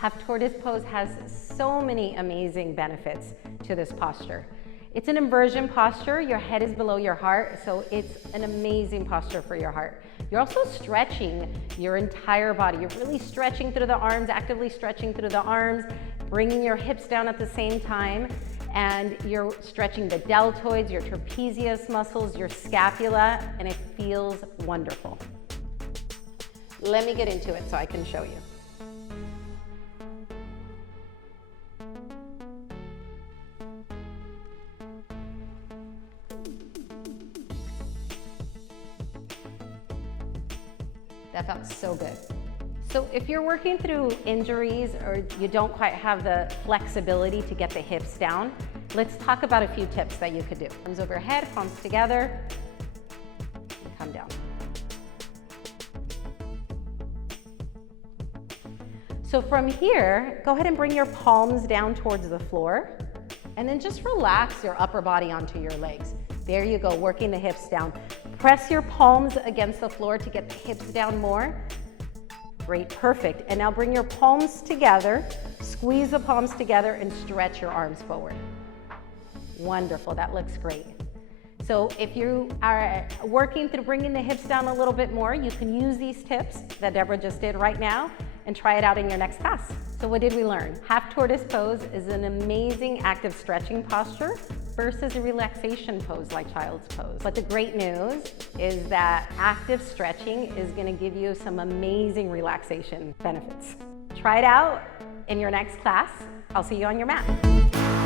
Half tortoise pose has so many amazing benefits to this posture. It's an inversion posture. Your head is below your heart, so it's an amazing posture for your heart. You're also stretching your entire body. You're really stretching through the arms, actively stretching through the arms, bringing your hips down at the same time, and you're stretching the deltoids, your trapezius muscles, your scapula, and it feels wonderful. Let me get into it so I can show you. That felt so good. So if you're working through injuries or you don't quite have the flexibility to get the hips down, let's talk about a few tips that you could do. Arms overhead, palms together, and come down. So from here, go ahead and bring your palms down towards the floor, and then just relax your upper body onto your legs. There you go, working the hips down. Press your palms against the floor to get the hips down more. Great, perfect. And now bring your palms together, squeeze the palms together and stretch your arms forward. Wonderful, that looks great. So if you are working through bringing the hips down a little bit more, you can use these tips that Deborah just did right now and try it out in your next class. So what did we learn? Half tortoise pose is an amazing active stretching posture versus a relaxation pose like child's pose. But the great news is that active stretching is going to give you some amazing relaxation benefits. Try it out in your next class. I'll see you on your mat.